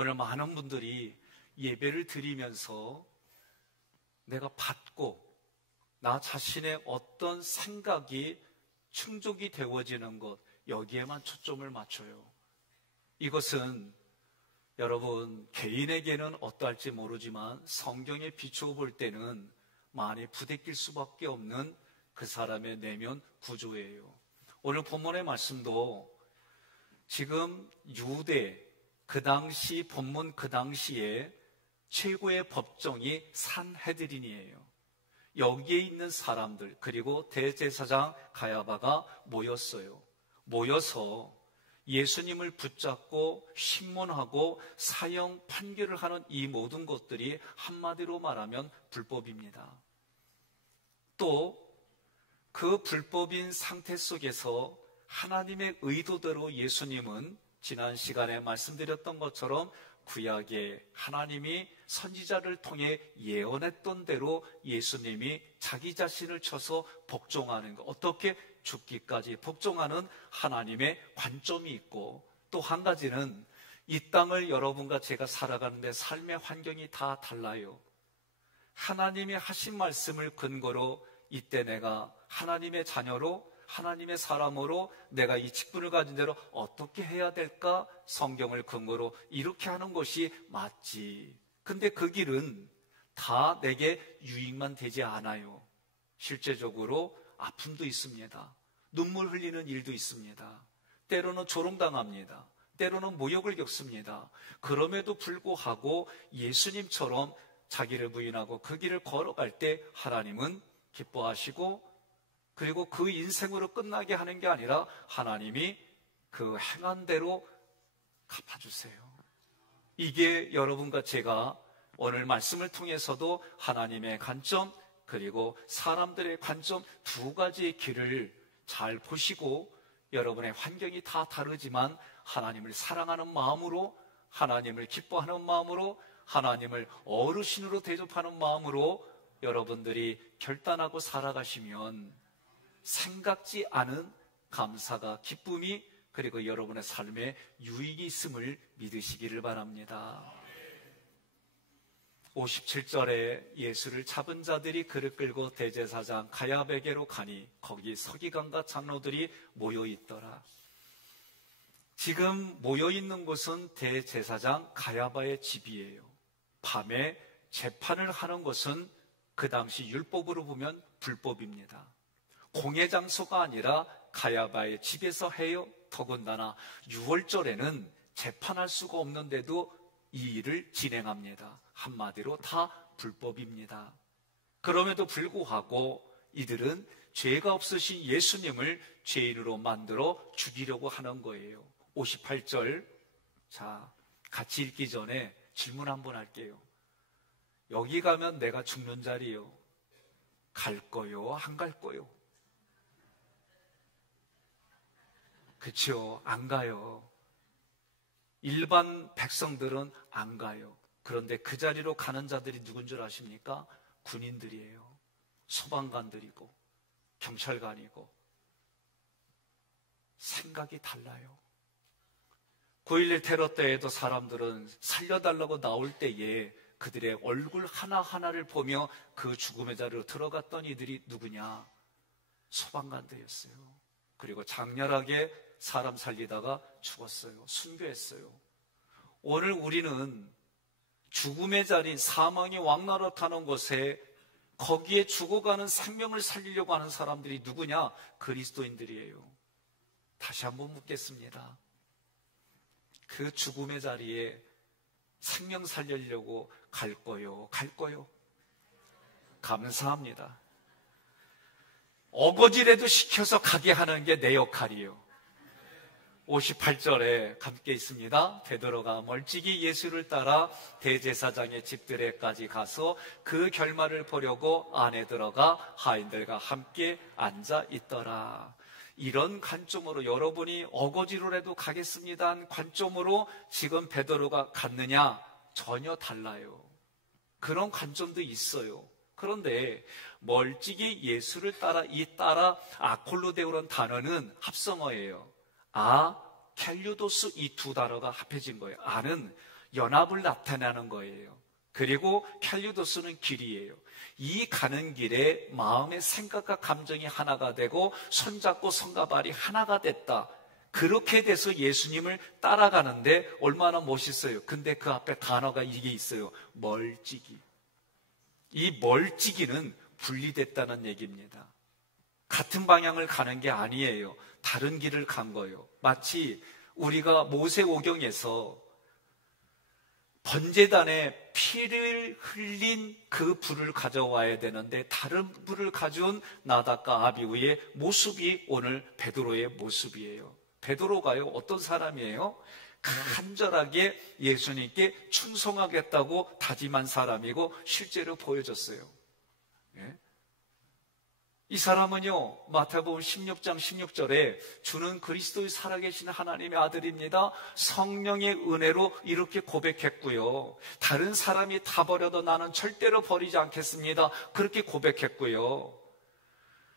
오늘 많은 분들이 예배를 드리면서 내가 받고 나 자신의 어떤 생각이 충족이 되어지는 것, 여기에만 초점을 맞춰요. 이것은 여러분 개인에게는 어떠할지 모르지만 성경에 비추어 볼 때는 많이 부대낄 수밖에 없는 그 사람의 내면 구조예요. 오늘 본문의 말씀도 지금 유대 그 당시 본문 그 당시에 최고의 법정이 산헤드린이에요. 여기에 있는 사람들 그리고 대제사장 가야바가 모였어요. 모여서 예수님을 붙잡고 신문하고 사형 판결을 하는 이 모든 것들이 한마디로 말하면 불법입니다. 또 그 불법인 상태 속에서 하나님의 의도대로 예수님은 지난 시간에 말씀드렸던 것처럼 구약에 하나님이 선지자를 통해 예언했던 대로 예수님이 자기 자신을 쳐서 복종하는 것, 어떻게 죽기까지 복종하는 하나님의 관점이 있고, 또 한 가지는 이 땅을 여러분과 제가 살아가는데 삶의 환경이 다 달라요. 하나님이 하신 말씀을 근거로 이때 내가 하나님의 자녀로 하나님의 사람으로 내가 이 직분을 가진 대로 어떻게 해야 될까? 성경을 근거로 이렇게 하는 것이 맞지. 근데 그 길은 다 내게 유익만 되지 않아요. 실제적으로 아픔도 있습니다. 눈물 흘리는 일도 있습니다. 때로는 조롱당합니다. 때로는 모욕을 겪습니다. 그럼에도 불구하고 예수님처럼 자기를 부인하고 그 길을 걸어갈 때 하나님은 기뻐하시고, 그리고 그 인생으로 끝나게 하는 게 아니라 하나님이 그 행한 대로 갚아주세요. 이게 여러분과 제가 오늘 말씀을 통해서도 하나님의 관점 그리고 사람들의 관점 두 가지의 길을 잘 보시고, 여러분의 환경이 다 다르지만 하나님을 사랑하는 마음으로, 하나님을 기뻐하는 마음으로, 하나님을 어르신으로 대접하는 마음으로 여러분들이 결단하고 살아가시면 생각지 않은 감사가, 기쁨이, 그리고 여러분의 삶에 유익이 있음을 믿으시기를 바랍니다. 57절에 예수를 잡은 자들이 그를 끌고 대제사장 가야바에게로 가니 거기 서기관과 장로들이 모여있더라. 지금 모여있는 곳은 대제사장 가야바의 집이에요. 밤에 재판을 하는 것은 그 당시 율법으로 보면 불법입니다. 공회 장소가 아니라 가야바의 집에서 해요. 더군다나 6월절에는 재판할 수가 없는데도 이 일을 진행합니다. 한마디로 다 불법입니다. 그럼에도 불구하고 이들은 죄가 없으신 예수님을 죄인으로 만들어 죽이려고 하는 거예요. 58절, 자, 같이 읽기 전에 질문 한번 할게요. 여기 가면 내가 죽는 자리요, 갈 거요, 안 갈 거요? 그렇죠, 안 가요. 일반 백성들은 안 가요. 그런데 그 자리로 가는 자들이 누군 줄 아십니까? 군인들이에요. 소방관들이고 경찰관이고. 생각이 달라요. 9.11 테러 때에도 사람들은 살려달라고 나올 때에 그들의 얼굴 하나하나를 보며 그 죽음의 자리로 들어갔던 이들이 누구냐? 소방관들이었어요. 그리고 장렬하게 사람 살리다가 죽었어요. 순교했어요. 오늘 우리는 죽음의 자리, 사망이 왕노릇하는 곳에 거기에 죽어가는 생명을 살리려고 하는 사람들이 누구냐? 그리스도인들이에요. 다시 한번 묻겠습니다. 그 죽음의 자리에 생명 살리려고 갈 거요, 갈 거요? 감사합니다. 어거지라도 시켜서 가게 하는 게 내 역할이에요. 58절에 함께 있습니다. 베드로가 멀찍이 예수를 따라 대제사장의 집들에까지 가서 그 결말을 보려고 안에 들어가 하인들과 함께 앉아 있더라. 이런 관점으로 여러분이 어거지로라도 가겠습니다 한 관점으로 지금 베드로가 갔느냐? 전혀 달라요. 그런 관점도 있어요. 그런데 멀찍이 예수를 따라, 이 따라 아콜로데오라는 단어는 합성어예요. 켈류도스 이 두 단어가 합해진 거예요. 아는, 연합을 나타내는 거예요. 그리고 켈류도스는 길이에요. 이 가는 길에 마음의 생각과 감정이 하나가 되고 손잡고 손과 발이 하나가 됐다. 그렇게 돼서 예수님을 따라가는데 얼마나 멋있어요. 근데 그 앞에 단어가 이게 있어요. 멀찍이. 이 멀찍이는 분리됐다는 얘기입니다. 같은 방향을 가는 게 아니에요. 다른 길을 간 거예요. 마치 우리가 모세오경에서 번제단에 피를 흘린 그 불을 가져와야 되는데 다른 불을 가져온 나답과 아비후의 모습이 오늘 베드로의 모습이에요. 베드로가요, 어떤 사람이에요? 간절하게 예수님께 충성하겠다고 다짐한 사람이고 실제로 보여줬어요. 예? 이 사람은요, 마태복음 16장 16절에 주는 그리스도의 살아계신 하나님의 아들입니다. 성령의 은혜로 이렇게 고백했고요. 다른 사람이 다 버려도 나는 절대로 버리지 않겠습니다. 그렇게 고백했고요.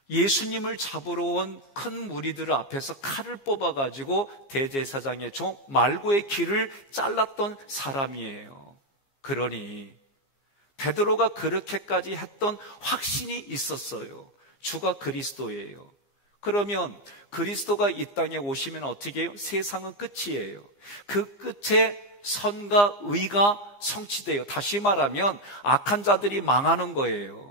예수님을 잡으러 온 큰 무리들 앞에서 칼을 뽑아가지고 대제사장의 종 말고의 길을 잘랐던 사람이에요. 그러니 베드로가 그렇게까지 했던 확신이 있었어요. 주가 그리스도예요. 그러면 그리스도가 이 땅에 오시면 어떻게 해요? 세상은 끝이에요. 그 끝에 선과 의가 성취돼요. 다시 말하면 악한 자들이 망하는 거예요.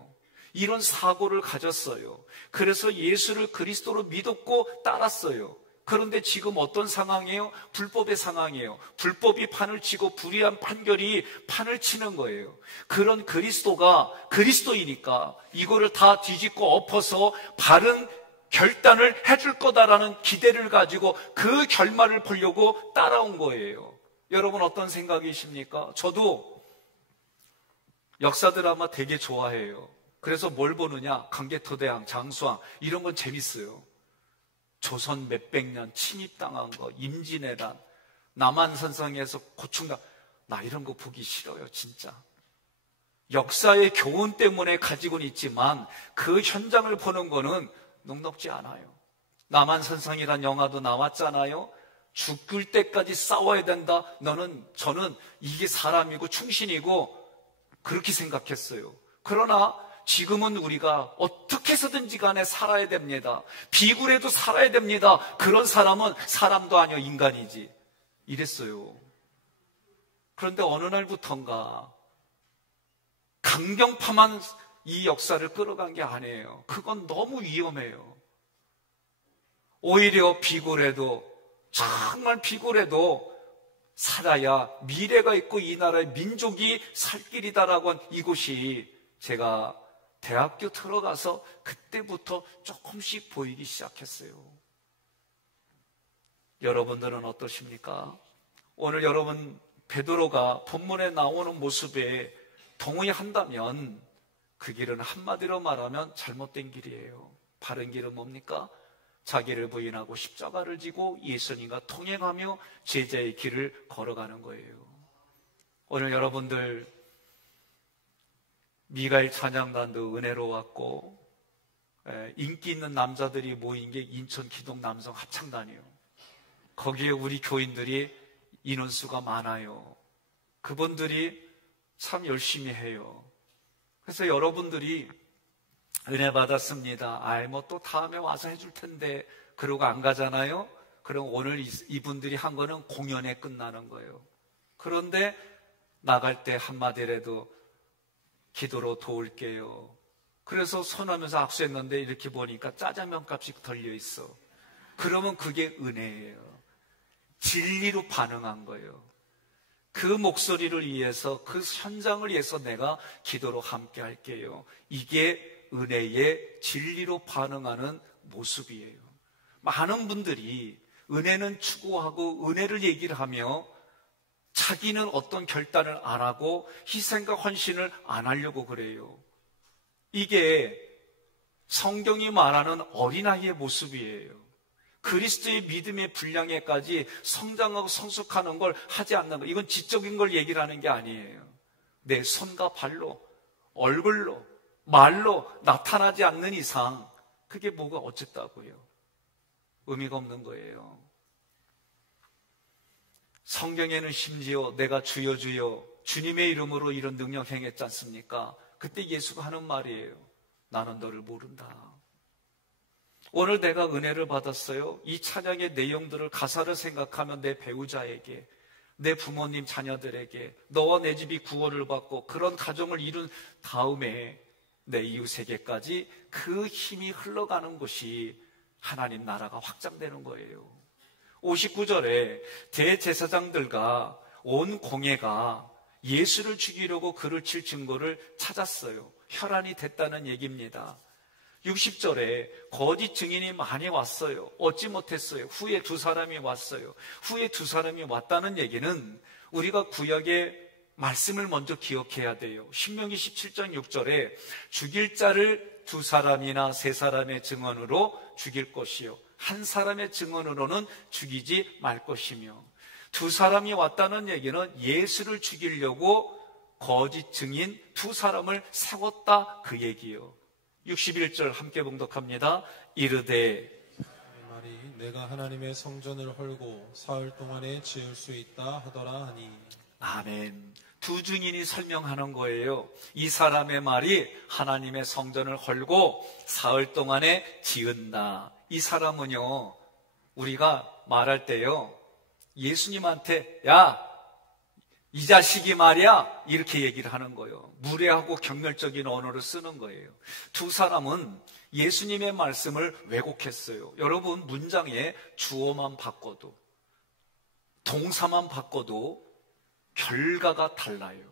이런 사고를 가졌어요. 그래서 예수를 그리스도로 믿었고 따랐어요. 그런데 지금 어떤 상황이에요? 불법의 상황이에요. 불법이 판을 치고 불의한 판결이 판을 치는 거예요. 그런 그리스도가 그리스도이니까 이거를 다 뒤집고 엎어서 바른 결단을 해줄 거다라는 기대를 가지고 그 결말을 보려고 따라온 거예요. 여러분 어떤 생각이십니까? 저도 역사 드라마 되게 좋아해요. 그래서 뭘 보느냐? 강개토대왕, 장수왕 이런 건 재밌어요. 조선 몇백 년 침입당한 거, 임진왜란, 남한산성에서 고충당, 나 이런 거 보기 싫어요, 진짜. 역사의 교훈 때문에 가지고는 있지만 그 현장을 보는 거는 녹록지 않아요. 남한산성이란 영화도 나왔잖아요. 죽을 때까지 싸워야 된다. 저는 이게 사람이고 충신이고 그렇게 생각했어요. 그러나 지금은 우리가 어떻게 해서든지 간에 살아야 됩니다. 비굴해도 살아야 됩니다. 그런 사람은 사람도 아니요 인간이지. 이랬어요. 그런데 어느 날부턴가 강경파만 이 역사를 끌어간 게 아니에요. 그건 너무 위험해요. 오히려 비굴해도, 정말 비굴해도 살아야 미래가 있고 이 나라의 민족이 살 길이다라고 한 이곳이 제가 대학교 들어가서 그때부터 조금씩 보이기 시작했어요. 여러분들은 어떠십니까? 오늘 여러분 베드로가 본문에 나오는 모습에 동의한다면 그 길은 한마디로 말하면 잘못된 길이에요. 바른 길은 뭡니까? 자기를 부인하고 십자가를 지고 예수님과 통행하며 제자의 길을 걸어가는 거예요. 오늘 여러분들 미가엘 찬양단도 은혜로웠고 인기 있는 남자들이 모인 게 인천 기동 남성 합창단이에요. 거기에 우리 교인들이 인원수가 많아요. 그분들이 참 열심히 해요. 그래서 여러분들이 은혜 받았습니다. 뭐 또 다음에 와서 해줄 텐데 그러고 안 가잖아요. 그럼 오늘 이분들이 한 거는 공연에 끝나는 거예요. 그런데 나갈 때 한마디라도 기도로 도울게요. 그래서 손하면서 악수했는데 이렇게 보니까 짜장면 값이 덜려 있어. 그러면 그게 은혜예요. 진리로 반응한 거예요. 그 목소리를 위해서, 그 현장을 위해서 내가 기도로 함께 할게요. 이게 은혜의 진리로 반응하는 모습이에요. 많은 분들이 은혜는 추구하고 은혜를 얘기를 하며 자기는 어떤 결단을 안 하고 희생과 헌신을 안 하려고 그래요. 이게 성경이 말하는 어린아이의 모습이에요. 그리스도의 믿음의 분량에까지 성장하고 성숙하는 걸 하지 않는 거. 이건 지적인 걸 얘기를 하는 게 아니에요. 내 손과 발로, 얼굴로, 말로 나타나지 않는 이상 그게 뭐가 어쨌다고요? 의미가 없는 거예요. 성경에는 심지어 내가 주여 주여 주님의 이름으로 이런 능력 행했지 않습니까? 그때 예수가 하는 말이에요. 나는 너를 모른다. 오늘 내가 은혜를 받았어요. 이 찬양의 내용들을, 가사를 생각하면 내 배우자에게, 내 부모님 자녀들에게, 너와 내 집이 구원을 받고 그런 가정을 이룬 다음에 내 이웃에게까지 그 힘이 흘러가는 것이 하나님 나라가 확장되는 거예요. 59절에 대제사장들과 온 공회가 예수를 죽이려고 그를 칠 증거를 찾았어요. 혈안이 됐다는 얘기입니다. 60절에 거짓 증인이 많이 왔어요. 얻지 못했어요. 후에 두 사람이 왔어요. 후에 두 사람이 왔다는 얘기는 우리가 구약의 말씀을 먼저 기억해야 돼요. 신명기 17장 6절에 죽일 자를 두 사람이나 세 사람의 증언으로 죽일 것이요 한 사람의 증언으로는 죽이지 말 것이며, 두 사람이 왔다는 얘기는 예수를 죽이려고 거짓 증인 두 사람을 세웠다 그 얘기요. 61절 함께 봉독합니다. 이르되 말이 내가 하나님의 성전을 헐고 사흘 동안에 지을 수 있다 하더라 하니. 아멘. 두 증인이 설명하는 거예요. 이 사람의 말이 하나님의 성전을 헐고 사흘 동안에 지은다. 이 사람은요, 우리가 말할 때요, 예수님한테 야, 이 자식이 말이야, 이렇게 얘기를 하는 거예요. 무례하고 경멸적인 언어를 쓰는 거예요. 두 사람은 예수님의 말씀을 왜곡했어요. 여러분, 문장에 주어만 바꿔도, 동사만 바꿔도 결과가 달라요.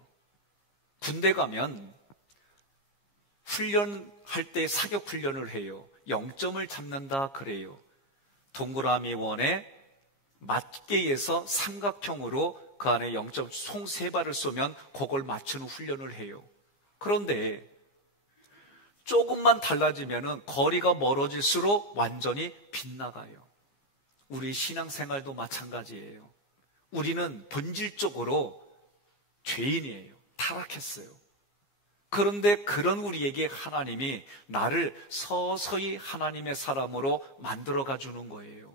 군대 가면 훈련할 때 사격 훈련을 해요. 0점을 잡는다 그래요. 동그라미 원에 맞게에서 삼각형으로 그 안에 0점 총 3발을 쏘면 그걸 맞추는 훈련을 해요. 그런데 조금만 달라지면 거리가 멀어질수록 완전히 빗나가요. 우리 신앙생활도 마찬가지예요. 우리는 본질적으로 죄인이에요. 타락했어요. 그런데 그런 우리에게 하나님이 나를 서서히 하나님의 사람으로 만들어가 주는 거예요.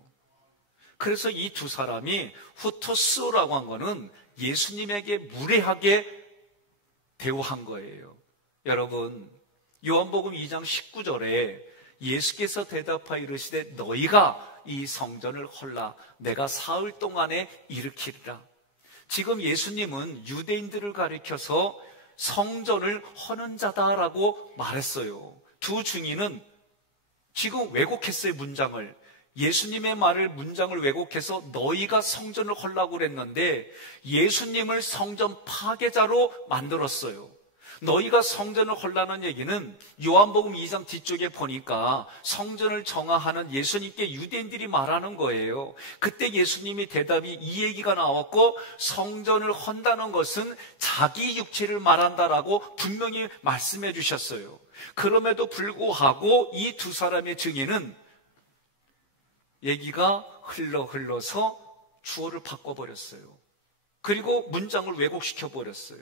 그래서 이 두 사람이 후토스라고 한 거는 예수님에게 무례하게 대우한 거예요. 여러분, 요한복음 2장 19절에 예수께서 대답하여 이르시되 너희가 이 성전을 헐라 내가 사흘 동안에 일으키리라. 지금 예수님은 유대인들을 가리켜서 성전을 허는 자다라고 말했어요. 두 증인은 지금 왜곡했어요. 문장을. 예수님의 문장을 왜곡해서 너희가 성전을 헐라고 그랬는데 예수님을 성전 파괴자로 만들었어요. 너희가 성전을 헐라는 얘기는 요한복음 2장 뒤쪽에 보니까 성전을 정화하는 예수님께 유대인들이 말하는 거예요. 그때 예수님이 대답이 이 얘기가 나왔고, 성전을 헌다는 것은 자기 육체를 말한다라고 분명히 말씀해 주셨어요. 그럼에도 불구하고 이 두 사람의 증인은 얘기가 흘러서 주어를 바꿔버렸어요. 그리고 문장을 왜곡시켜 버렸어요.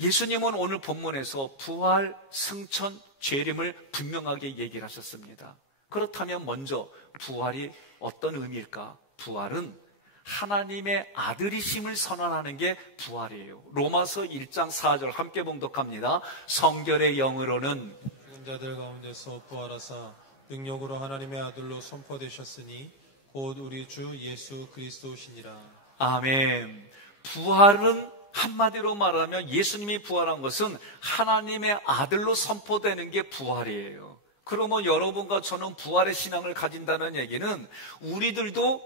예수님은 오늘 본문에서 부활, 승천, 재림을 분명하게 얘기를 하셨습니다. 그렇다면 먼저 부활이 어떤 의미일까? 부활은 하나님의 아들이심을 선언하는 게 부활이에요. 로마서 1장 4절 함께 봉독합니다. 성결의 영으로는 죽은 자들 가운데서 부활하사 능력으로 하나님의 아들로 선포되셨으니 곧 우리 주 예수 그리스도시니라. 아멘. 부활은 한마디로 말하면 예수님이 부활한 것은 하나님의 아들로 선포되는 게 부활이에요. 그러면 여러분과 저는 부활의 신앙을 가진다는 얘기는 우리들도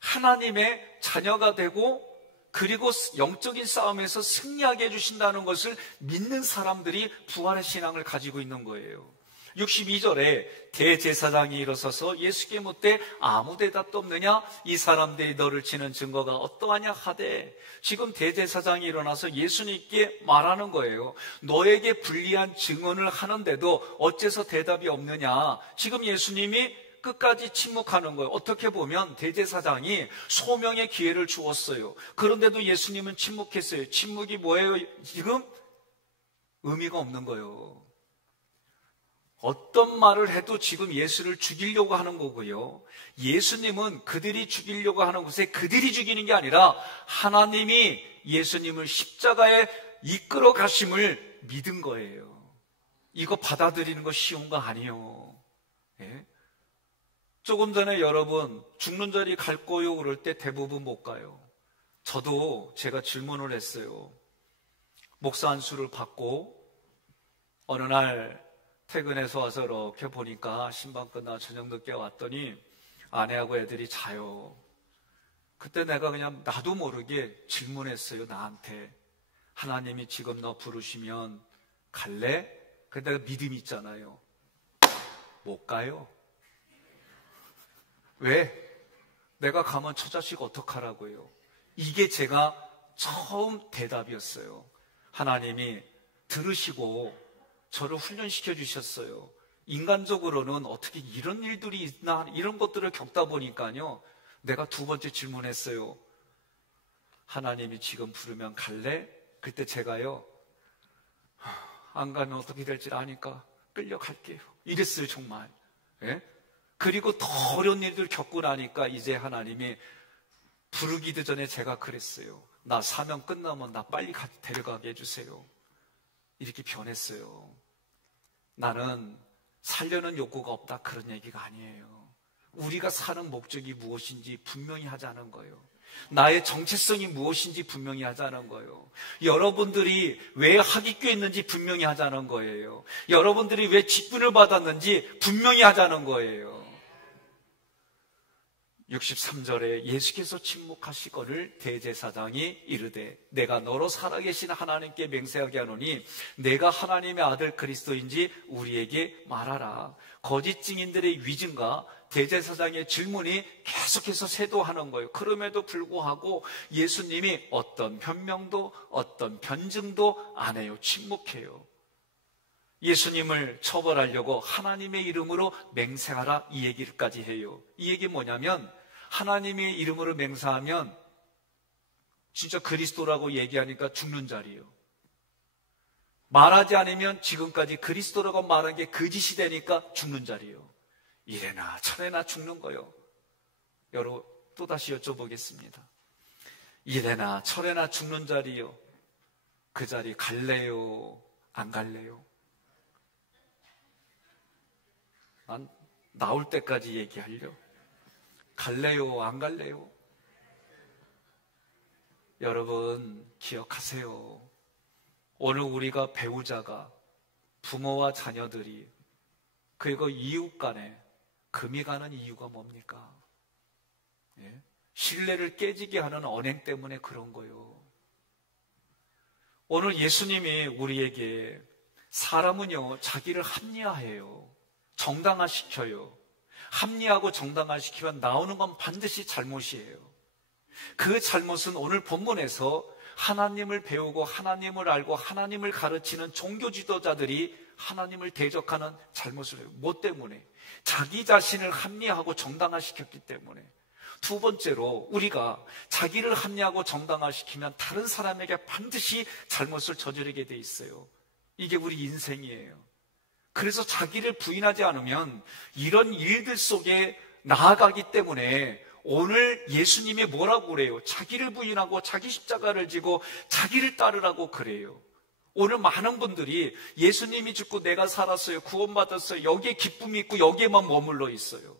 하나님의 자녀가 되고 그리고 영적인 싸움에서 승리하게 해주신다는 것을 믿는 사람들이 부활의 신앙을 가지고 있는 거예요. 62절에 대제사장이 일어서서 예수께 묻되 아무 대답도 없느냐? 이 사람들이 너를 치는 증거가 어떠하냐 하되, 지금 대제사장이 일어나서 예수님께 말하는 거예요. 너에게 불리한 증언을 하는데도 어째서 대답이 없느냐? 지금 예수님이 끝까지 침묵하는 거예요. 어떻게 보면 대제사장이 소명의 기회를 주었어요. 그런데도 예수님은 침묵했어요. 침묵이 뭐예요? 지금 의미가 없는 거예요. 어떤 말을 해도 지금 예수를 죽이려고 하는 거고요. 예수님은 그들이 죽이려고 하는 것에 그들이 죽이는 게 아니라 하나님이 예수님을 십자가에 이끌어 가심을 믿은 거예요. 이거 받아들이는 거 쉬운 거 아니에요. 예? 조금 전에 여러분 죽는 자리 갈 거요 그럴 때 대부분 못 가요. 저도 제가 질문을 했어요. 목사 안수를 받고 어느 날 퇴근해서 와서 이렇게 보니까 신방 끝나 저녁 늦게 왔더니 아내하고 애들이 자요. 그때 내가 그냥 나도 모르게 질문했어요. 나한테. 하나님이 지금 너 부르시면 갈래? 근데 내가 믿음이 있잖아요. 못 가요. 왜? 내가 가면 저 자식 어떡하라고요? 이게 제가 처음 대답이었어요. 하나님이 들으시고 저를 훈련시켜 주셨어요. 인간적으로는 어떻게 이런 일들이 있나 이런 것들을 겪다 보니까요. 내가 두 번째 질문했어요. 하나님이 지금 부르면 갈래? 그때 제가요. 안 가면 어떻게 될지 아니까 끌려갈게요. 이랬어요 정말. 예? 그리고 더 어려운 일들 겪고 나니까 이제 하나님이 부르기도 전에 제가 그랬어요. 나 사명 끝나면 나 빨리 데려가게 해주세요. 이렇게 변했어요. 나는 살려는 욕구가 없다 그런 얘기가 아니에요. 우리가 사는 목적이 무엇인지 분명히 하자는 거예요. 나의 정체성이 무엇인지 분명히 하자는 거예요. 여러분들이 왜 학위교에 있는지 분명히 하자는 거예요. 여러분들이 왜 직분을 받았는지 분명히 하자는 거예요. 63절에 예수께서 침묵하시거늘 대제사장이 이르되 내가 너로 살아계신 하나님께 맹세하게 하노니 내가 하나님의 아들 그리스도인지 우리에게 말하라. 거짓 증인들의 위증과 대제사장의 질문이 계속해서 쇄도하는 거예요. 그럼에도 불구하고 예수님이 어떤 변명도 어떤 변증도 안 해요. 침묵해요. 예수님을 처벌하려고 하나님의 이름으로 맹세하라 이 얘기까지 해요. 이 얘기 뭐냐면 하나님의 이름으로 맹세하면 진짜 그리스도라고 얘기하니까 죽는 자리예요. 말하지 않으면 지금까지 그리스도라고 말한 게 거짓이 되니까 죽는 자리예요. 이래나 저래나 죽는 거예요. 여러분 또다시 여쭤보겠습니다. 이래나 저래나 죽는 자리요. 그 자리 갈래요? 안 갈래요? 난 나올 때까지 얘기하려. 갈래요? 안 갈래요? 여러분 기억하세요. 오늘 우리가 배우자가 부모와 자녀들이 그리고 이웃 간에 금이 가는 이유가 뭡니까? 예? 신뢰를 깨지게 하는 언행 때문에 그런 거예요. 오늘 예수님이 우리에게 사람은요 자기를 합리화해요. 정당화시켜요. 합리하고 정당화시키면 나오는 건 반드시 잘못이에요. 그 잘못은 오늘 본문에서 하나님을 배우고 하나님을 알고 하나님을 가르치는 종교 지도자들이 하나님을 대적하는 잘못을 해요. 뭐 때문에? 자기 자신을 합리하고 정당화시켰기 때문에. 두 번째로 우리가 자기를 합리하고 정당화시키면 다른 사람에게 반드시 잘못을 저지르게 돼 있어요. 이게 우리 인생이에요. 그래서 자기를 부인하지 않으면 이런 일들 속에 나아가기 때문에 오늘 예수님이 뭐라고 그래요? 자기를 부인하고 자기 십자가를 지고 자기를 따르라고 그래요. 오늘 많은 분들이 예수님이 죽고 내가 살았어요. 구원받았어요. 여기에 기쁨이 있고 여기에만 머물러 있어요.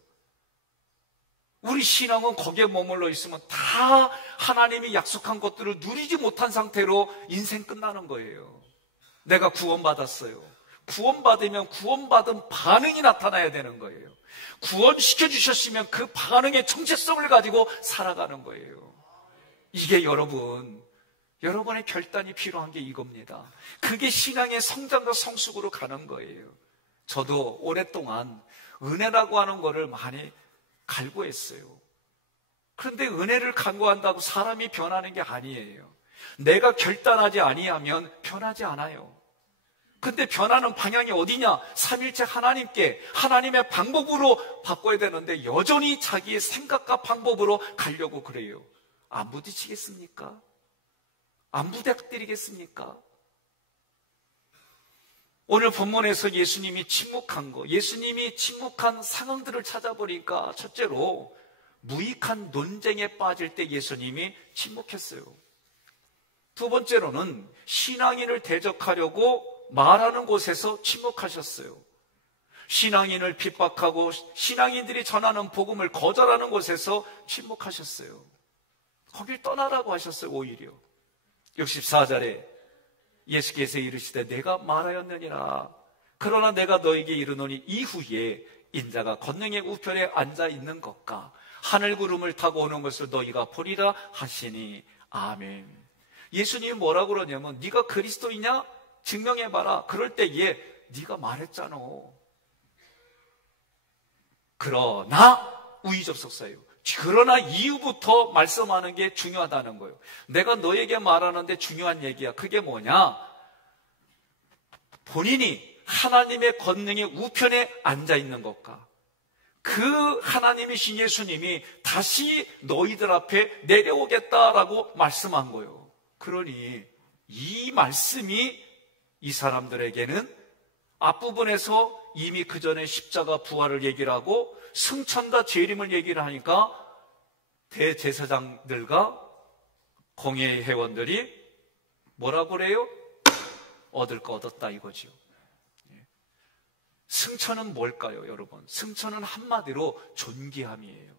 우리 신앙은 거기에 머물러 있으면 다 하나님이 약속한 것들을 누리지 못한 상태로 인생 끝나는 거예요. 내가 구원받았어요. 구원받으면 구원받은 반응이 나타나야 되는 거예요. 구원시켜 주셨으면 그 반응의 정체성을 가지고 살아가는 거예요. 이게 여러분의 결단이 필요한 게 이겁니다. 그게 신앙의 성장과 성숙으로 가는 거예요. 저도 오랫동안 은혜라고 하는 거를 많이 갈구했어요. 그런데 은혜를 간구한다고 사람이 변하는 게 아니에요. 내가 결단하지 아니하면 변하지 않아요. 근데 변하는 방향이 어디냐? 삼일체 하나님께 하나님의 방법으로 바꿔야 되는데 여전히 자기의 생각과 방법으로 가려고 그래요. 안 부딪히겠습니까? 안 부탁드리겠습니까? 오늘 본문에서 예수님이 침묵한 거, 예수님이 침묵한 상황들을 찾아보니까 첫째로 무익한 논쟁에 빠질 때 예수님이 침묵했어요. 두 번째로는 신앙인을 대적하려고 말하는 곳에서 침묵하셨어요. 신앙인을 핍박하고 신앙인들이 전하는 복음을 거절하는 곳에서 침묵하셨어요. 거길 떠나라고 하셨어요. 오히려 64절에 예수께서 이르시되 내가 말하였느니라. 그러나 내가 너에게 이르노니 이후에 인자가 권능의 우편에 앉아 있는 것과 하늘 구름을 타고 오는 것을 너희가 보리라 하시니 아멘. 예수님이 뭐라고 그러냐면 네가 그리스도이냐? 증명해봐라. 그럴 때에 네가 말했잖아. 그러나 우의접속사예요. 그러나 이후부터 말씀하는 게 중요하다는 거예요. 내가 너에게 말하는데 중요한 얘기야. 그게 뭐냐? 본인이 하나님의 권능의 우편에 앉아 있는 것과 그 하나님이신 예수님이 다시 너희들 앞에 내려오겠다라고 말씀한 거예요. 그러니 이 말씀이 이 사람들에게는 앞부분에서 이미 그 전에 십자가 부활을 얘기를 하고 승천과 재림을 얘기를 하니까 대제사장들과 공회의 회원들이 뭐라고 그래요? 얻을 거 얻었다 이거지요. 승천은 뭘까요, 여러분? 승천은 한마디로 존귀함이에요.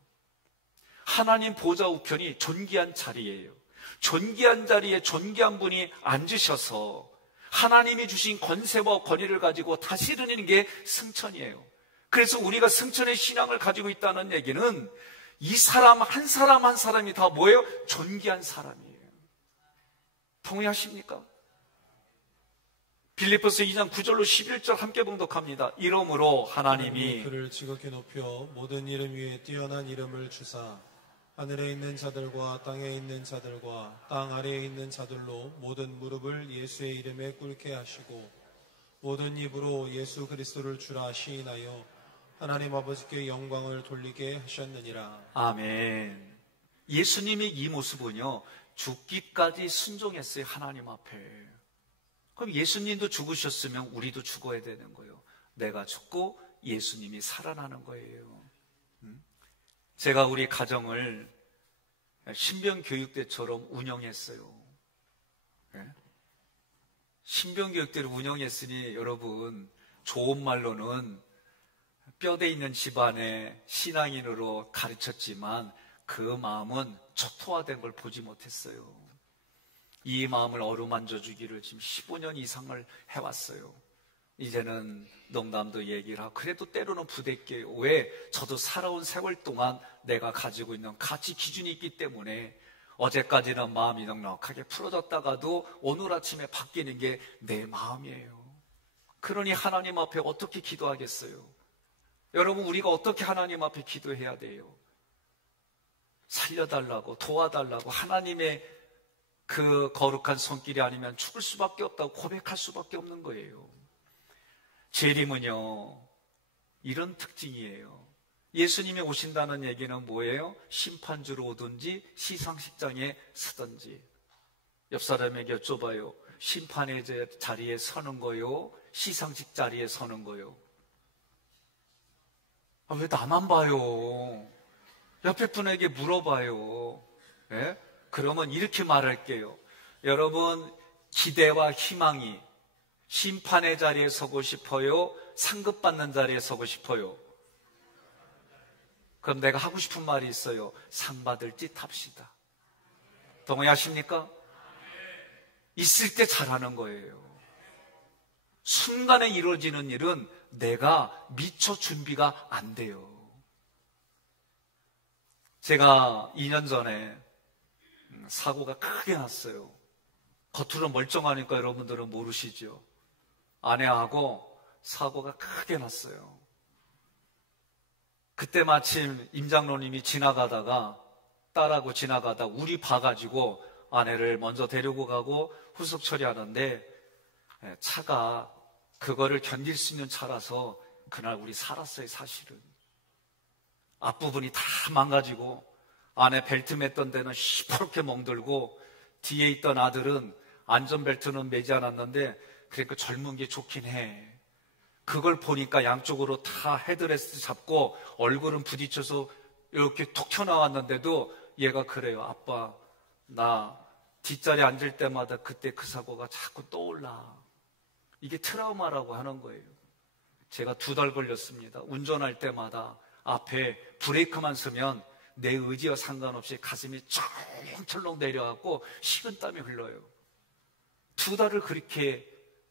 하나님 보좌 우편이 존귀한 자리예요. 존귀한 자리에 존귀한 분이 앉으셔서 하나님이 주신 권세와 권위를 가지고 다스리는 게 승천이에요. 그래서 우리가 승천의 신앙을 가지고 있다는 얘기는 이 사람 한 사람 한 사람이 다 뭐예요? 존귀한 사람이에요. 동의하십니까? 빌립보서 2장 9절로 11절 함께 봉독합니다. 이러므로 하나님이 그를 지극히 높여 모든 이름 위에 뛰어난 이름을 주사 하늘에 있는 자들과 땅에 있는 자들과 땅 아래에 있는 자들로 모든 무릎을 예수의 이름에 꿇게 하시고 모든 입으로 예수 그리스도를 주라 시인하여 하나님 아버지께 영광을 돌리게 하셨느니라. 아멘. 예수님의 이 모습은요, 죽기까지 순종했어요. 하나님 앞에. 그럼 예수님도 죽으셨으면 우리도 죽어야 되는 거예요. 내가 죽고 예수님이 살아나는 거예요. 제가 우리 가정을 신병교육대처럼 운영했어요. 신병교육대를 운영했으니 여러분, 좋은 말로는 뼈대 있는 집안의 신앙인으로 가르쳤지만 그 마음은 초토화된 걸 보지 못했어요. 이 마음을 어루만져 주기를 지금 15년 이상을 해왔어요. 이제는 농담도 얘기를 하고 그래도 때로는 부대껴요. 왜? 저도 살아온 세월 동안 내가 가지고 있는 가치 기준이 있기 때문에 어제까지는 마음이 넉넉하게 풀어졌다가도 오늘 아침에 바뀌는 게 내 마음이에요. 그러니 하나님 앞에 어떻게 기도하겠어요? 여러분, 우리가 어떻게 하나님 앞에 기도해야 돼요? 살려달라고, 도와달라고, 하나님의 그 거룩한 손길이 아니면 죽을 수밖에 없다고 고백할 수밖에 없는 거예요. 재림은요, 이런 특징이에요. 예수님이 오신다는 얘기는 뭐예요? 심판주로 오든지 시상식장에 서든지. 옆 사람에게 여쭤봐요. 심판의 자리에 서는 거요? 시상식 자리에 서는 거요? 왜 나만 봐요? 옆에 분에게 물어봐요. 예? 그러면 이렇게 말할게요. 여러분, 기대와 희망이 심판의 자리에 서고 싶어요? 상급받는 자리에 서고 싶어요? 그럼 내가 하고 싶은 말이 있어요. 상 받을 짓 합시다. 동의하십니까? 있을 때 잘하는 거예요. 순간에 이루어지는 일은 내가 미처 준비가 안 돼요. 제가 2년 전에 사고가 크게 났어요. 겉으로 멀쩡하니까 여러분들은 모르시죠. 아내하고 사고가 크게 났어요. 그때 마침 임장로님이 지나가다가 딸하고 지나가다 우리 봐가지고 아내를 먼저 데리고 가고 후속 처리하는데 차가 그거를 견딜 수 있는 차라서 그날 우리 살았어요. 사실은 앞부분이 다 망가지고 안에 벨트 맸던 데는 시퍼렇게 멍들고 뒤에 있던 아들은 안전벨트는 매지 않았는데 그러니까 젊은 게 좋긴 해. 그걸 보니까 양쪽으로 다 헤드레스트 잡고 얼굴은 부딪혀서 이렇게 툭 튀어나왔는데도 얘가 그래요. 아빠, 나 뒷자리에 앉을 때마다 그때 그 사고가 자꾸 떠올라. 이게 트라우마라고 하는 거예요. 제가 2달 걸렸습니다. 운전할 때마다 앞에 브레이크만 서면 내 의지와 상관없이 가슴이 철렁철렁 내려가고 식은땀이 흘러요. 2달을 그렇게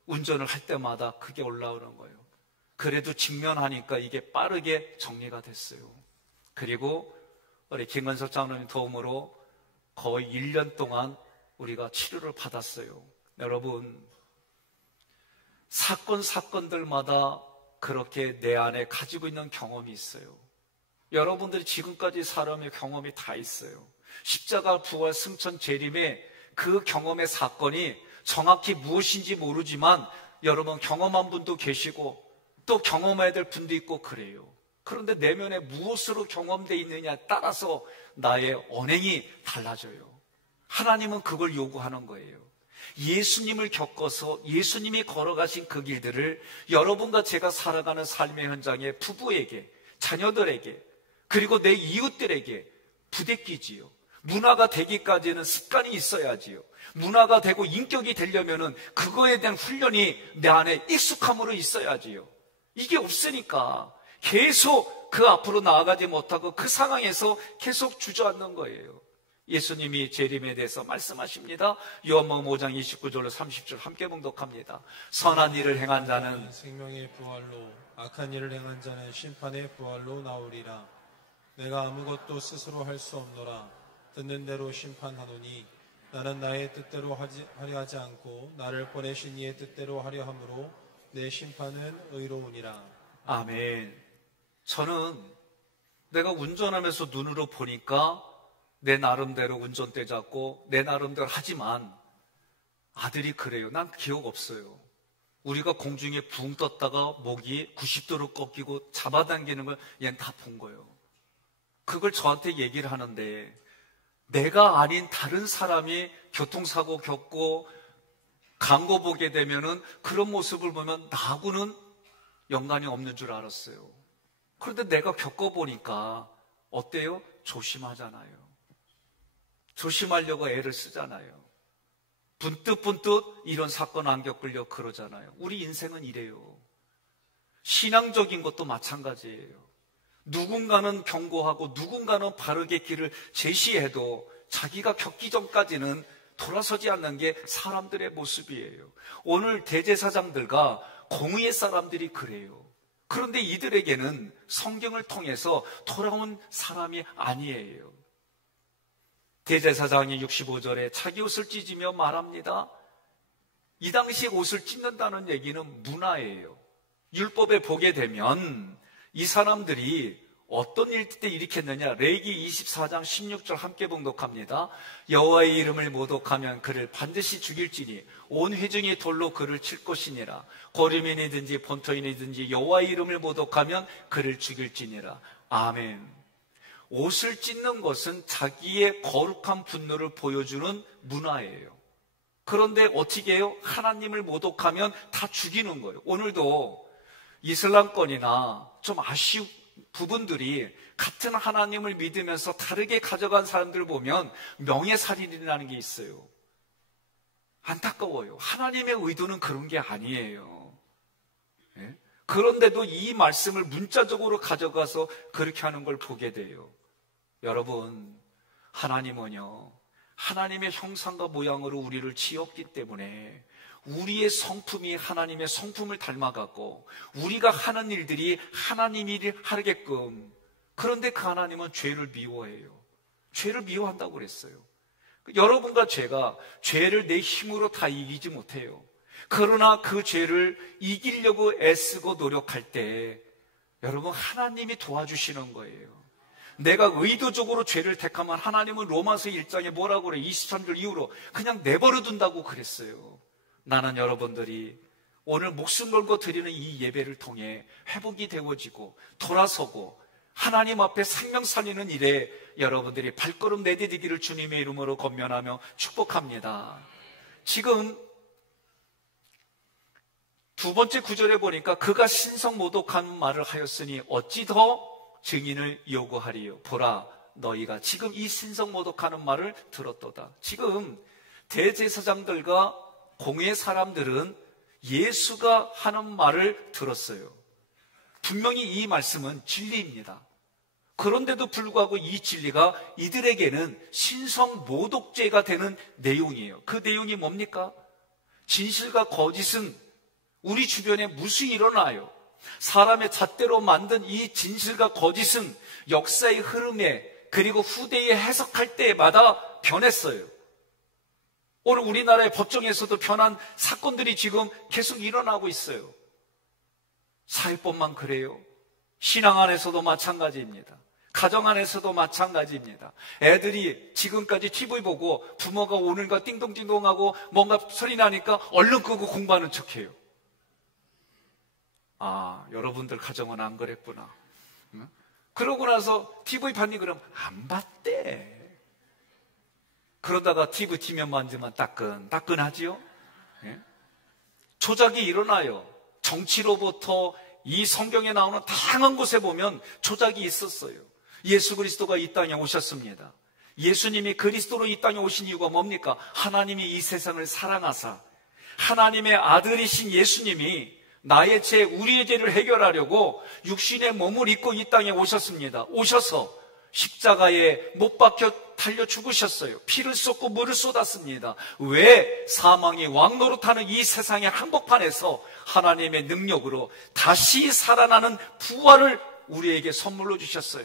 운전을 할 때마다 그게 올라오는 거예요. 그래도 직면하니까 이게 빠르게 정리가 됐어요. 그리고 우리 김건석 장로님 도움으로 거의 1년 동안 우리가 치료를 받았어요. 여러분, 사건들마다 그렇게 내 안에 가지고 있는 경험이 있어요. 여러분들이 지금까지 사람의 경험이 다 있어요. 십자가, 부활, 승천, 재림의 그 경험의 사건이 정확히 무엇인지 모르지만 여러분 경험한 분도 계시고 또 경험해야 될 분도 있고 그래요. 그런데 내면에 무엇으로 경험되어 있느냐에 따라서 나의 언행이 달라져요. 하나님은 그걸 요구하는 거예요. 예수님을 겪어서 예수님이 걸어가신 그 길들을 여러분과 제가 살아가는 삶의 현장에 부부에게, 자녀들에게, 그리고 내 이웃들에게 부대끼지요. 문화가 되기까지는 습관이 있어야지요. 문화가 되고 인격이 되려면은 그거에 대한 훈련이 내 안에 익숙함으로 있어야지요. 이게 없으니까 계속 그 앞으로 나아가지 못하고 그 상황에서 계속 주저앉는 거예요. 예수님이 재림에 대해서 말씀하십니다. 요한복음 5장 29절로 30절 함께 봉독합니다. 선한 일을 행한 자는 생명의 부활로, 악한 일을 행한 자는 심판의 부활로 나오리라. 내가 아무것도 스스로 할 수 없노라. 듣는 대로 심판하노니 나는 나의 뜻대로 하려 하지 않고 나를 보내신 이의 뜻대로 하려 함으로 내 심판은 의로우니라. 아멘. 저는 내가 운전하면서 눈으로 보니까 내 나름대로 운전대 잡고 내 나름대로 하지만 아들이 그래요. 난 기억 없어요. 우리가 공중에 붕 떴다가 목이 90도로 꺾이고 잡아당기는 걸 얘는 다 본 거예요. 그걸 저한테 얘기를 하는데 내가 아닌 다른 사람이 교통사고 겪고 광고 보게 되면은 그런 모습을 보면 나하고는 연관이 없는 줄 알았어요. 그런데 내가 겪어보니까 어때요? 조심하잖아요. 조심하려고 애를 쓰잖아요. 분뜻 이런 사건 안 겪으려고 그러잖아요. 우리 인생은 이래요. 신앙적인 것도 마찬가지예요. 누군가는 경고하고 누군가는 바르게 길을 제시해도 자기가 겪기 전까지는 돌아서지 않는 게 사람들의 모습이에요. 오늘 대제사장들과 공의의 사람들이 그래요. 그런데 이들에게는 성경을 통해서 돌아온 사람이 아니에요. 대제사장이 65절에 자기 옷을 찢으며 말합니다. 이 당시에 옷을 찢는다는 얘기는 문화예요. 율법에 보게 되면 이 사람들이 어떤 일 때 일으켰느냐. 레위기 24장 16절 함께 봉독합니다. 여호와의 이름을 모독하면 그를 반드시 죽일지니 온 회중이 돌로 그를 칠 것이니라. 거류민이든지 본토인이든지 여호와의 이름을 모독하면 그를 죽일지니라. 아멘. 옷을 찢는 것은 자기의 거룩한 분노를 보여주는 문화예요. 그런데 어떻게 해요? 하나님을 모독하면 다 죽이는 거예요. 오늘도 이슬람권이나 좀 아쉬운 부분들이 같은 하나님을 믿으면서 다르게 가져간 사람들을 보면 명예살인이라는 게 있어요. 안타까워요. 하나님의 의도는 그런 게 아니에요. 예? 그런데도 이 말씀을 문자적으로 가져가서 그렇게 하는 걸 보게 돼요. 여러분, 하나님은요, 하나님의 형상과 모양으로 우리를 지었기 때문에 우리의 성품이 하나님의 성품을 닮아갔고 우리가 하는 일들이 하나님이 하게끔, 그런데 그 하나님은 죄를 미워해요. 죄를 미워한다고 그랬어요. 여러분과 제가 죄를 내 힘으로 다 이기지 못해요. 그러나 그 죄를 이기려고 애쓰고 노력할 때 여러분 하나님이 도와주시는 거예요. 내가 의도적으로 죄를 택하면 하나님은 로마서 1장에 뭐라고 그래? 23절 이후로 그냥 내버려 둔다고 그랬어요. 나는 여러분들이 오늘 목숨 걸고 드리는 이 예배를 통해 회복이 되어지고 돌아서고 하나님 앞에 생명 살리는 일에 여러분들이 발걸음 내디디기를 주님의 이름으로 권면하며 축복합니다. 지금 두 번째 구절에 보니까 그가 신성모독한 말을 하였으니 어찌 더 증인을 요구하리요. 보라, 너희가 지금 이 신성모독하는 말을 들었도다. 지금 대제사장들과 공회 사람들은 예수가 하는 말을 들었어요. 분명히 이 말씀은 진리입니다. 그런데도 불구하고 이 진리가 이들에게는 신성모독죄가 되는 내용이에요. 그 내용이 뭡니까? 진실과 거짓은 우리 주변에 무수히 일어나요. 사람의 잣대로 만든 이 진실과 거짓은 역사의 흐름에 그리고 후대에 해석할 때마다 변했어요. 오늘 우리나라의 법정에서도 변한 사건들이 지금 계속 일어나고 있어요. 사회법만 그래요. 신앙 안에서도 마찬가지입니다. 가정 안에서도 마찬가지입니다. 애들이 지금까지 TV 보고 부모가 오는가 띵동띵동하고 뭔가 소리 나니까 얼른 끄고 공부하는 척해요. 아, 여러분들 가정은 안 그랬구나. 응? 그러고 나서 TV 봤니? 그럼 안 봤대. 그러다가 TV 뒷면 만지면 따끈따끈하지요? 예? 조작이 일어나요. 정치로부터 이 성경에 나오는 다양한 곳에 보면 조작이 있었어요. 예수 그리스도가 이 땅에 오셨습니다. 예수님이 그리스도로 이 땅에 오신 이유가 뭡니까? 하나님이 이 세상을 사랑하사 하나님의 아들이신 예수님이 나의 죄, 우리의 죄를 해결하려고 육신의 몸을 입고 이 땅에 오셨습니다. 오셔서 십자가에 못 박혀 달려 죽으셨어요. 피를 쏟고 물을 쏟았습니다. 왜? 사망이 왕노릇하는 이 세상의 한복판에서 하나님의 능력으로 다시 살아나는 부활을 우리에게 선물로 주셨어요.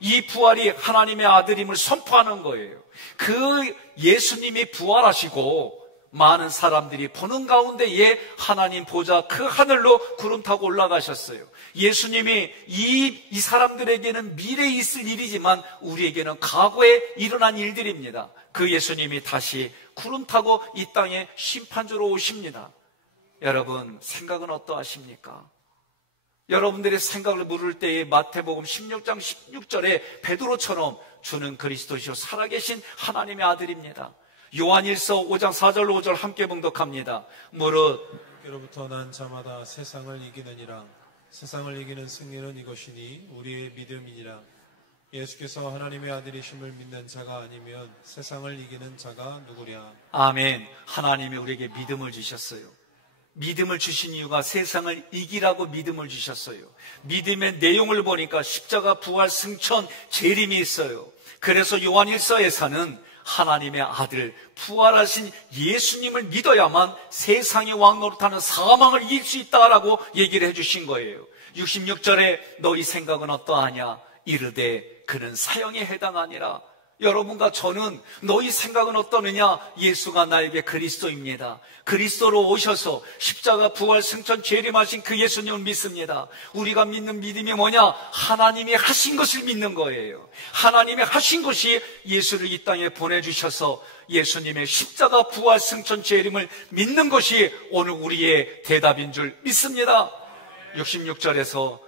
이 부활이 하나님의 아들임을 선포하는 거예요. 그 예수님이 부활하시고 많은 사람들이 보는 가운데에 하나님 보좌 그 하늘로 구름 타고 올라가셨어요. 예수님이 이 사람들에게는 미래에 있을 일이지만 우리에게는 과거에 일어난 일들입니다. 그 예수님이 다시 구름 타고 이 땅에 심판주로 오십니다. 여러분 생각은 어떠하십니까? 여러분들의 생각을 물을 때에 마태복음 16장 16절에 베드로처럼 주는 그리스도시요 살아계신 하나님의 아들입니다. 요한일서 5장 4절로 5절 함께 봉독합니다. 무릇 그로부터 난 자마다 세상을 이기느니라. 세상을 이기는 승리는 이것이니 우리의 믿음이니라. 예수께서 하나님의 아들이심을 믿는 자가 아니면 세상을 이기는 자가 누구랴. 아멘. 하나님이 우리에게 믿음을 주셨어요. 믿음을 주신 이유가 세상을 이기라고 믿음을 주셨어요. 믿음의 내용을 보니까 십자가, 부활, 승천, 재림이 있어요. 그래서 요한일서에서는 하나님의 아들, 부활하신 예수님을 믿어야만 세상의 왕노릇하는 사망을 이길 수 있다라고 얘기를 해주신 거예요. 66절에 너희 생각은 어떠하냐? 이르되 그는 사형에 해당하니라. 여러분과 저는 너희 생각은 어떠느냐? 예수가 나에게 그리스도입니다. 그리스도로 오셔서 십자가, 부활, 승천, 재림하신 그 예수님을 믿습니다. 우리가 믿는 믿음이 뭐냐? 하나님이 하신 것을 믿는 거예요. 하나님이 하신 것이 예수를 이 땅에 보내주셔서 예수님의 십자가, 부활, 승천, 재림을 믿는 것이 오늘 우리의 대답인 줄 믿습니다. 66절에서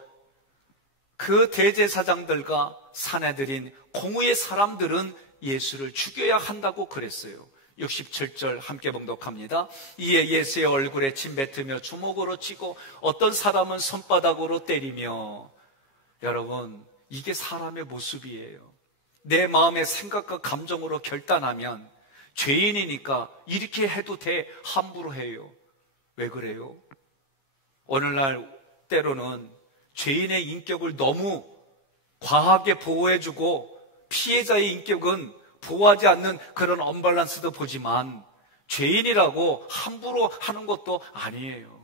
그 대제사장들과 사내들인 공의의 사람들은 예수를 죽여야 한다고 그랬어요. 67절 함께 봉독합니다. 이에 예수의 얼굴에 침 뱉으며 주먹으로 치고 어떤 사람은 손바닥으로 때리며. 여러분, 이게 사람의 모습이에요. 내 마음의 생각과 감정으로 결단하면 죄인이니까 이렇게 해도 돼, 함부로 해요. 왜 그래요? 오늘날 때로는 죄인의 인격을 너무 과하게 보호해주고 피해자의 인격은 보호하지 않는 그런 언밸런스도 보지만 죄인이라고 함부로 하는 것도 아니에요.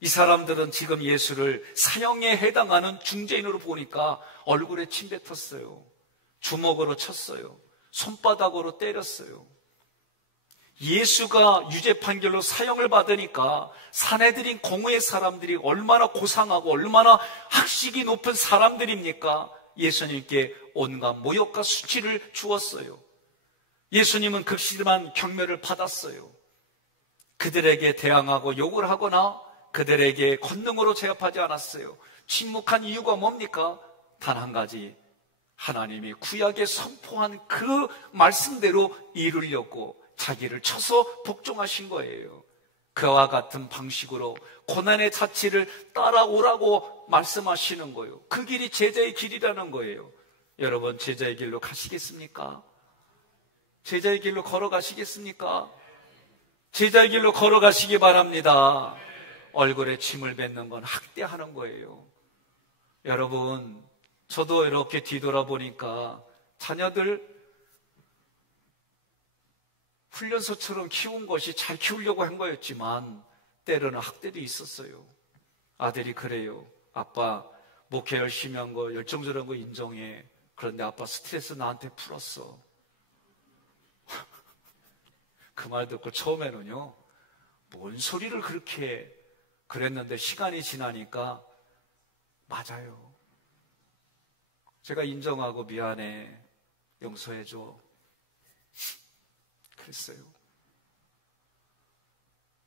이 사람들은 지금 예수를 사형에 해당하는 중죄인으로 보니까 얼굴에 침 뱉었어요. 주먹으로 쳤어요. 손바닥으로 때렸어요. 예수가 유죄 판결로 사형을 받으니까 사내들인 공의의 사람들이 얼마나 고상하고 얼마나 학식이 높은 사람들입니까? 예수님께 온갖 모욕과 수치를 주었어요. 예수님은 극심한 경멸을 받았어요. 그들에게 대항하고 욕을 하거나 그들에게 권능으로 제압하지 않았어요. 침묵한 이유가 뭡니까? 단 한 가지, 하나님이 구약에 선포한 그 말씀대로 이루려고 자기를 쳐서 복종하신 거예요. 그와 같은 방식으로 고난의 자취를 따라오라고 말씀하시는 거예요. 그 길이 제자의 길이라는 거예요. 여러분, 제자의 길로 가시겠습니까? 제자의 길로 걸어가시겠습니까? 제자의 길로 걸어가시기 바랍니다. 얼굴에 침을 뱉는 건 학대하는 거예요. 여러분, 저도 이렇게 뒤돌아보니까 자녀들 훈련소처럼 키운 것이 잘 키우려고 한 거였지만 때로는 학대도 있었어요. 아들이 그래요. 아빠 목회 열심히 한 거, 열정적인 거 인정해. 그런데 아빠 스트레스 나한테 풀었어. 그 말 듣고 처음에는요, 뭔 소리를 그렇게 그랬는데 시간이 지나니까 맞아요. 제가 인정하고 미안해, 용서해줘, 그랬어요.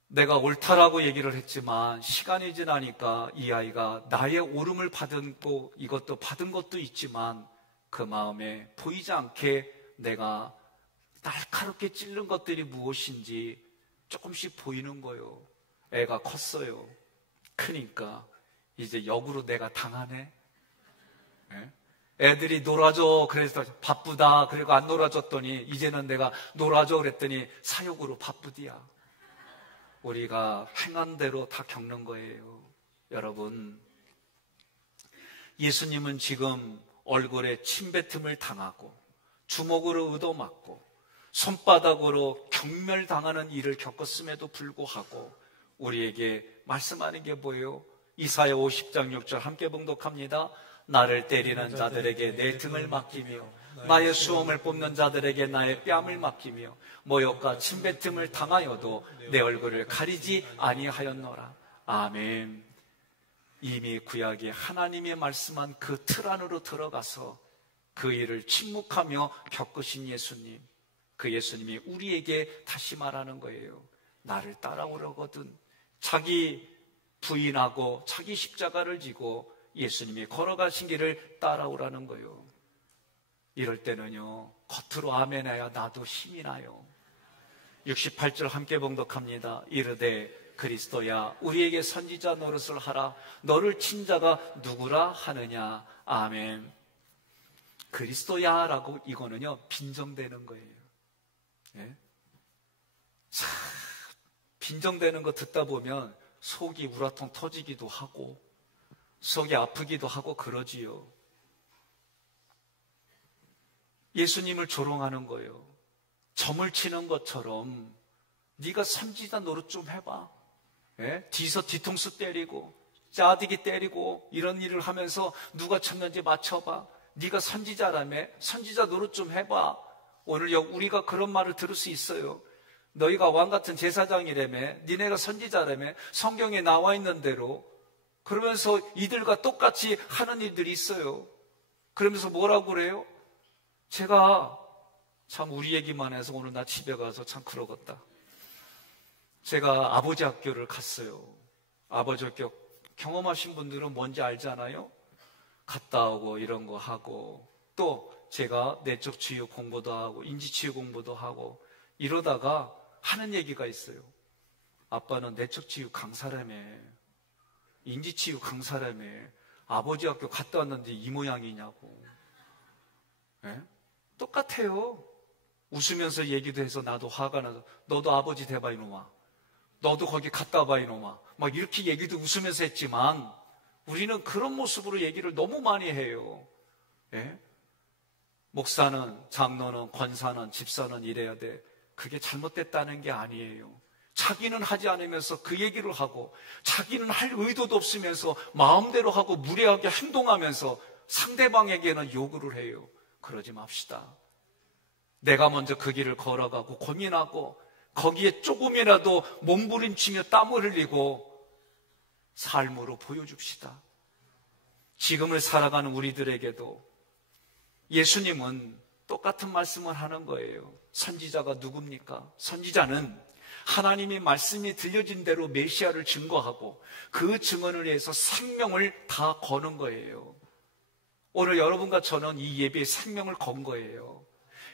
내가 옳다라고 얘기를 했지만 시간이 지나니까 이 아이가 나의 옳음을 받은 거, 이것도 받은 것도 있지만 그 마음에 보이지 않게 내가 날카롭게 찔른 것들이 무엇인지 조금씩 보이는 거예요. 애가 컸어요. 크니까 이제 역으로 내가 당하네. 애들이 놀아줘 그래서 바쁘다, 그리고 안 놀아줬더니 이제는 내가 놀아줘 그랬더니 사욕으로 바쁘디야. 우리가 행한 대로 다 겪는 거예요. 여러분, 예수님은 지금 얼굴에 침뱉음을 당하고 주먹으로 얻어맞고 손바닥으로 경멸당하는 일을 겪었음에도 불구하고 우리에게 말씀하는 게 뭐예요? 이사야 50장 6절 함께 봉독합니다. 나를 때리는 자들에게 내 등을 맡기며 나의 수험을 뽑는 자들에게 나의 뺨을 맡기며 모욕과 침뱉음을 당하여도 내 얼굴을 가리지 아니하였노라. 아멘. 이미 구약에 하나님의 말씀한 그 틀 안으로 들어가서 그 일을 침묵하며 겪으신 예수님, 그 예수님이 우리에게 다시 말하는 거예요. 나를 따라오려거든. 자기 부인하고 자기 십자가를 지고 예수님이 걸어가신 길을 따라오라는 거예요. 이럴 때는요, 겉으로 아멘 해야 나도 힘이 나요. 68절 함께 봉독합니다. 이르되 그리스도야 우리에게 선지자 노릇을 하라. 너를 친 자가 누구라 하느냐. 아멘. 그리스도야 라고 이거는요 빈정되는 거예요. 예? 참 빈정되는 거 듣다 보면 속이 우라통 터지기도 하고 속이 아프기도 하고 그러지요. 예수님을 조롱하는 거예요. 점을 치는 것처럼 네가 선지자 노릇 좀 해봐. 예? 뒤통수 때리고 짜디기 때리고 이런 일을 하면서 누가 쳤는지 맞춰봐. 네가 선지자라며 선지자 노릇 좀 해봐. 오늘 우리가 그런 말을 들을 수 있어요. 너희가 왕같은 제사장이라며 니네가 선지자라며 성경에 나와 있는 대로 그러면서 이들과 똑같이 하는 일들이 있어요. 그러면서 뭐라고 그래요? 제가 참 우리 얘기만 해서 오늘 나 집에 가서 참 그러겠다. 제가 아버지 학교를 갔어요. 아버지 학교 경험하신 분들은 뭔지 알잖아요. 갔다 오고 이런 거 하고 또 제가 내적 치유 공부도 하고 인지 치유 공부도 하고 이러다가 하는 얘기가 있어요. 아빠는 내적 치유 강사라며 인지 치유 강사라며 아버지 학교 갔다 왔는데 이 모양이냐고. 예? 똑같아요. 웃으면서 얘기도 해서 나도 화가 나서 너도 아버지 돼봐 이놈아. 너도 거기 갔다 와봐 이놈아. 막 이렇게 얘기도 웃으면서 했지만 우리는 그런 모습으로 얘기를 너무 많이 해요. 예? 목사는, 장로는, 권사는, 집사는 이래야 돼. 그게 잘못됐다는 게 아니에요. 자기는 하지 않으면서 그 얘기를 하고 자기는 할 의도도 없으면서 마음대로 하고 무례하게 행동하면서 상대방에게는 요구를 해요. 그러지 맙시다. 내가 먼저 그 길을 걸어가고 고민하고 거기에 조금이라도 몸부림치며 땀을 흘리고 삶으로 보여줍시다. 지금을 살아가는 우리들에게도 예수님은 똑같은 말씀을 하는 거예요. 선지자가 누굽니까? 선지자는 하나님의 말씀이 들려진 대로 메시아를 증거하고 그 증언을 위해서 생명을 다 거는 거예요. 오늘 여러분과 저는 이 예배에 생명을 건 거예요.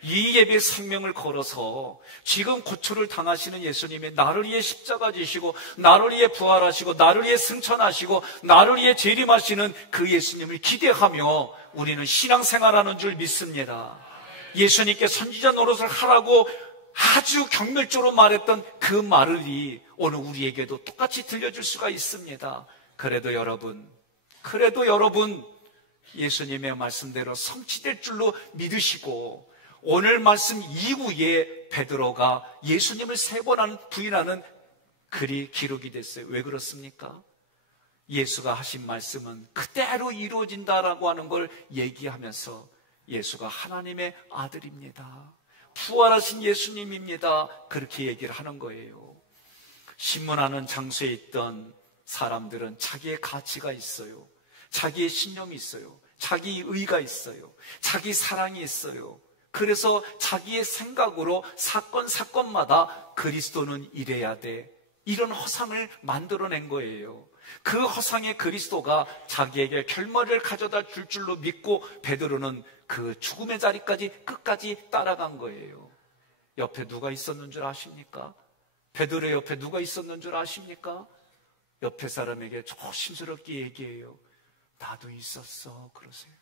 이 예배의 생명을 걸어서 지금 고초를 당하시는 예수님이 나를 위해 십자가 지시고 나를 위해 부활하시고 나를 위해 승천하시고 나를 위해 재림하시는 그 예수님을 기대하며 우리는 신앙생활하는 줄 믿습니다. 예수님께 선지자 노릇을 하라고 아주 경멸적으로 말했던 그 말이 오늘 우리에게도 똑같이 들려줄 수가 있습니다. 그래도 여러분 예수님의 말씀대로 성취될 줄로 믿으시고 오늘 말씀 이후에 베드로가 예수님을 3번 부인하는 글이 기록이 됐어요. 왜 그렇습니까? 예수가 하신 말씀은 그대로 이루어진다라고 하는 걸 얘기하면서 예수가 하나님의 아들입니다. 부활하신 예수님입니다. 그렇게 얘기를 하는 거예요. 신문하는 장소에 있던 사람들은 자기의 가치가 있어요. 자기의 신념이 있어요. 자기 의가 있어요. 자기 사랑이 있어요. 그래서 자기의 생각으로 사건마다 그리스도는 이래야 돼. 이런 허상을 만들어낸 거예요. 그 허상의 그리스도가 자기에게 결말을 가져다 줄 줄로 믿고 베드로는 그 죽음의 자리까지 끝까지 따라간 거예요. 옆에 누가 있었는 줄 아십니까? 베드로의 옆에 누가 있었는 줄 아십니까? 옆에 사람에게 조심스럽게 얘기해요. 나도 있었어. 그러세요.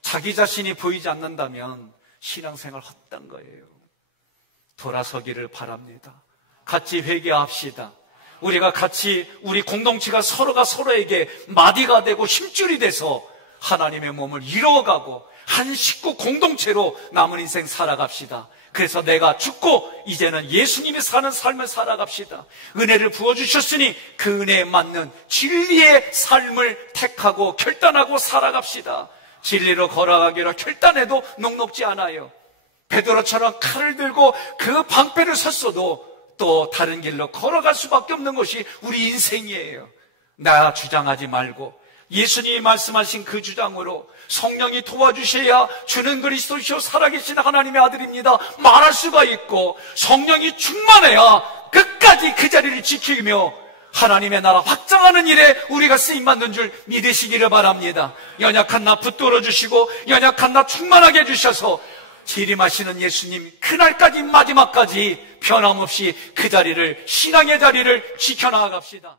자기 자신이 보이지 않는다면 신앙생활 헛된 거예요. 돌아서기를 바랍니다. 같이 회개합시다. 우리가 같이 우리 공동체가 서로가 서로에게 마디가 되고 힘줄이 돼서 하나님의 몸을 이루어가고 한 식구 공동체로 남은 인생 살아갑시다. 그래서 내가 죽고 이제는 예수님이 사는 삶을 살아갑시다. 은혜를 부어주셨으니 그 은혜에 맞는 진리의 삶을 택하고 결단하고 살아갑시다. 진리로 걸어가기로 결단해도 녹록지 않아요. 베드로처럼 칼을 들고 그 방패를 섰어도 또 다른 길로 걸어갈 수밖에 없는 것이 우리 인생이에요. 나 주장하지 말고 예수님이 말씀하신 그 주장으로 성령이 도와주셔야 주는 그리스도시요 살아계신 하나님의 아들입니다 말할 수가 있고, 성령이 충만해야 끝까지 그 자리를 지키며 하나님의 나라 확장하는 일에 우리가 쓰임받는 줄 믿으시기를 바랍니다. 연약한 나 붙들어 주시고 연약한 나 충만하게 해주셔서 재림하시는 예수님 그날까지 마지막까지 변함없이 그 자리를, 신앙의 자리를 지켜나갑시다.